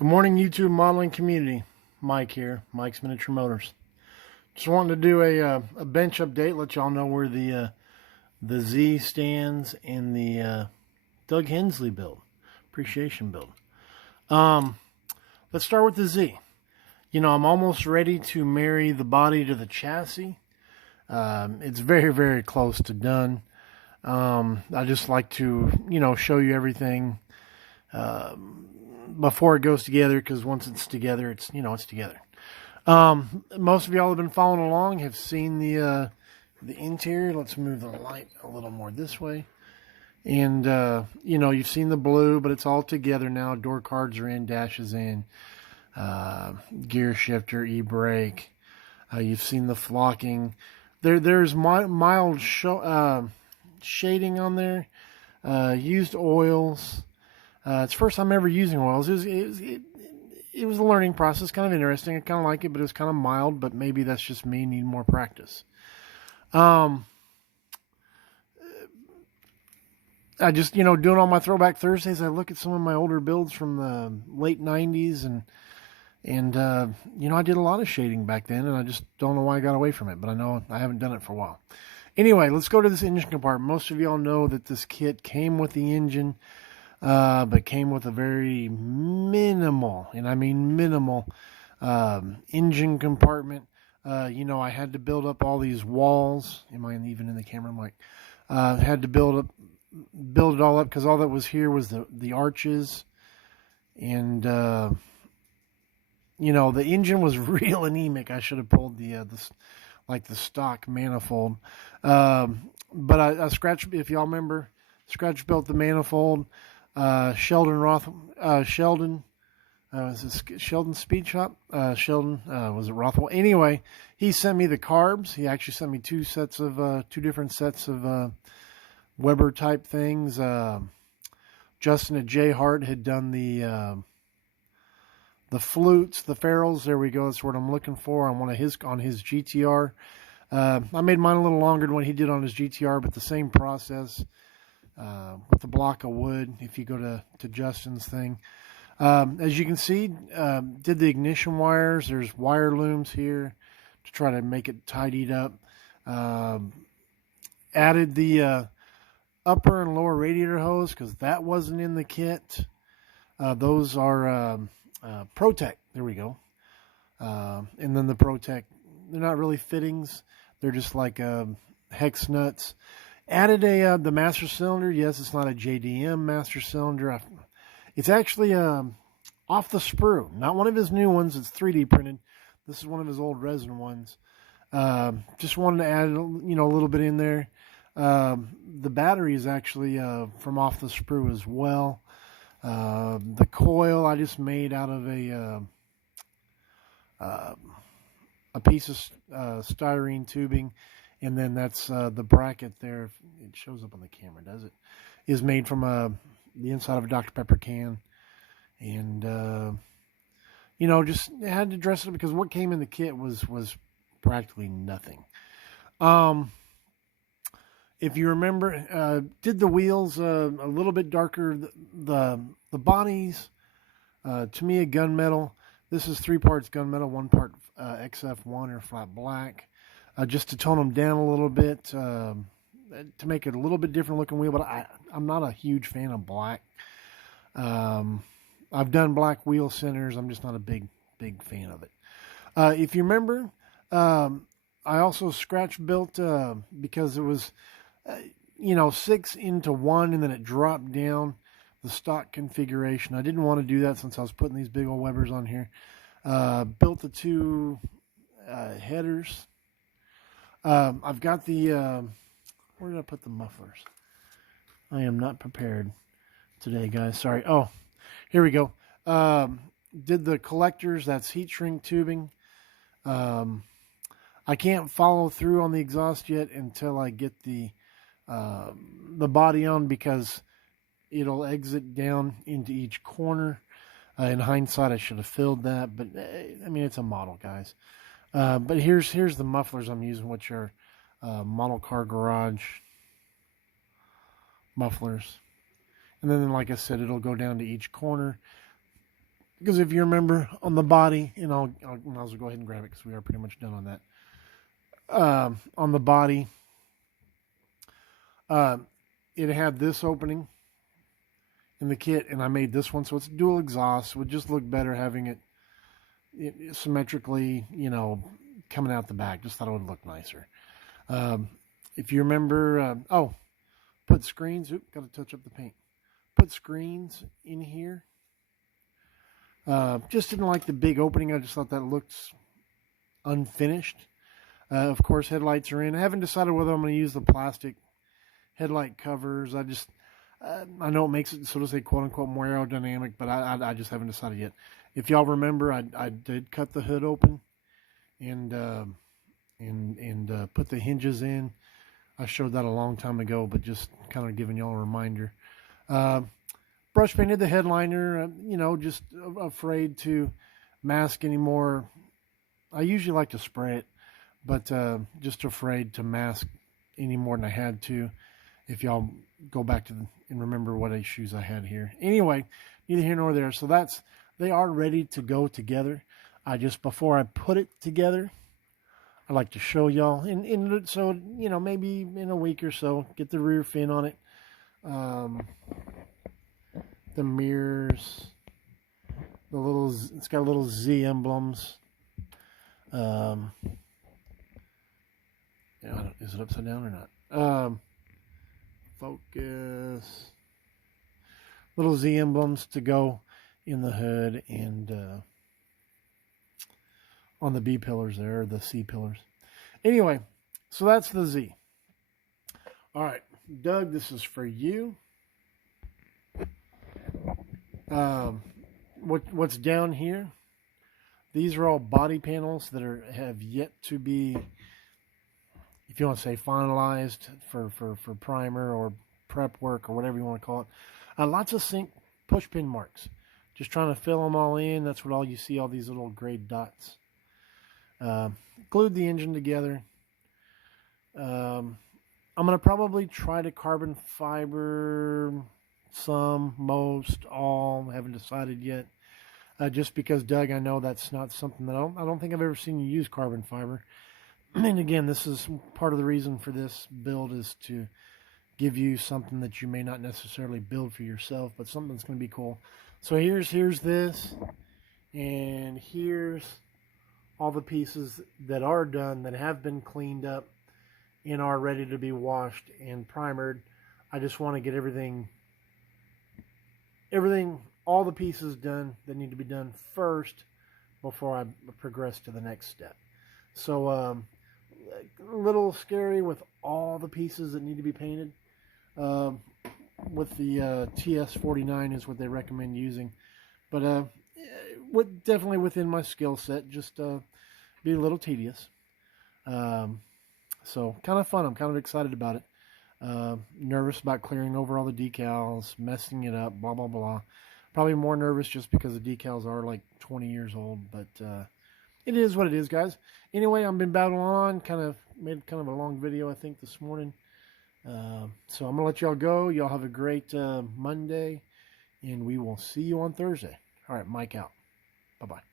Good morning, YouTube modeling community. Mike here, Mike's Miniature Motors. Just wanting to do a bench update, let y'all know where the Z stands in the Doug Hensley build, appreciation build. Let's start with the Z. You know, I'm almost ready to marry the body to the chassis. It's very, very close to done. I just like to, show you everything before it goes together, because once it's together, it's together. Most of y'all have been following along, have seen the interior. Let's move the light a little more this way. And, you've seen the blue, but it's all together now. Door cards are in, dashes in, gear shifter, e-brake. You've seen the flocking. There's mild shading on there. Used oils. It's the first time ever using oils. It was a learning process, kind of interesting. I kind of like it, but it was kind of mild, but maybe that's just me, need more practice. I just, doing all my Throwback Thursdays, I look at some of my older builds from the late 90s, and I did a lot of shading back then, and I just don't know why I got away from it, but I know I haven't done it for a while. Anyway, let's go to this engine compartment. Most of y'all know that this kit came with the engine, but came with a very minimal, and I mean minimal, engine compartment. I had to build up all these walls. Am I even in the camera, Mike? Had to build it all up, because all that was here was the arches, and the engine was real anemic. I should have pulled the stock manifold, but I scratched, if y'all remember, scratch built the manifold. Sheldon Speed Shop? Sheldon, was it Rothwell? Anyway, he sent me the carbs. He actually sent me two different sets of Weber type things. Justin at J Hart had done the flutes, the ferrules. There we go. That's what I'm looking for on on his GTR. I made mine a little longer than what he did on his GTR, but the same process. With the block of wood, if you go to Justin's thing. As you can see, did the ignition wires. There's wire looms here to try to make it tidied up. Added the upper and lower radiator hose, because that wasn't in the kit. Those are Protec. There we go. And then the Protec, they're not really fittings. They're just like hex nuts. Added the master cylinder. Yes, it's not a JDM master cylinder. It's actually off the sprue. Not one of his new ones. It's 3D printed. This is one of his old resin ones. Just wanted to add a little bit in there. The battery is actually from off the sprue as well. The coil I just made out of a piece of styrene tubing. And then that's the bracket there. It shows up on the camera, does it? Is made from the inside of a Dr. Pepper can. And, just had to dress it up, because what came in the kit was practically nothing. If you remember, did the wheels a little bit darker. The bodies, Tamiya gunmetal. This is 3 parts gunmetal, 1 part XF1 or flat black. Just to tone them down a little bit, to make it a little bit different looking wheel, but I'm not a huge fan of black. I've done black wheel centers. I'm just not a big fan of it. If you remember, I also scratch built, because it was, 6 into 1, and then it dropped down the stock configuration. I didn't want to do that since I was putting these big old Webers on here. Built the 2 headers. I've got the, where did I put the mufflers? I am not prepared today, guys. Sorry. Oh, here we go. Did the collectors. That's heat shrink tubing. I can't follow through on the exhaust yet until I get the body on, because it'll exit down into each corner. In hindsight, I should have filled that, but I mean, it's a model, guys. But here's the mufflers I'm using, which are Model Car Garage mufflers. And then, like I said, it'll go down to each corner. Because if you remember on the body, and I'll as well go ahead and grab it because we are pretty much done on that. On the body, it had this opening in the kit, and I made this one, so it's dual exhaust. It would just look better having it symmetrically, coming out the back. Just thought it would look nicer. If you remember, put screens. Oop, got to touch up the paint. Put screens in here. Just didn't like the big opening. I just thought that looked unfinished. Of course, headlights are in. I haven't decided whether I'm going to use the plastic headlight covers. I know it makes it, so to say, quote unquote, more aerodynamic, but I just haven't decided yet. If y'all remember, I did cut the hood open and put the hinges in. I showed that a long time ago, but just kind of giving y'all a reminder. Brush painted the headliner, just afraid to mask anymore. I usually like to spray it, but just afraid to mask any more than I had to. If y'all go back to and remember what issues I had here. Anyway, neither here nor there. So they are ready to go together. Before I put it together, I like to show y'all. So, maybe in a week or so, get the rear fin on it. The mirrors, it's got little Z emblems. Is it upside down or not? Focus. Little Z emblems to go in the hood and on the B pillars there, or the C pillars. Anyway, so that's the Z. All right, Doug, this is for you. What's down here? These are all body panels that have yet to be, if you want to say, finalized for primer or prep work or whatever you want to call it. Lots of sink push pin marks. Just trying to fill them all in. That's what all you see, all these little gray dots. Glued the engine together. I'm going to probably try to carbon fiber some, most, all. Haven't decided yet. Just because, Doug, I know that's not something that I don't think I've ever seen you use carbon fiber. And again, this is part of the reason for this build, is to give you something that you may not necessarily build for yourself, but something that's going to be cool. So here's this, and here's all the pieces that are done, that have been cleaned up and are ready to be washed and primered. I just want to get everything, all the pieces done that need to be done first before I progress to the next step. So a little scary with all the pieces that need to be painted. With the TS49 is what they recommend using, but definitely within my skill set. Just be a little tedious. So kind of fun. I'm kind of excited about it. Nervous about clearing over all the decals, messing it up, blah blah blah. Probably more nervous just because the decals are like 20 years old, but it is what it is, guys. Anyway, I've been battling on. Made a long video, I think, this morning. So I'm gonna let y'all go. Y'all have a great Monday, and we will see you on Thursday. All right, Mike out. Bye bye.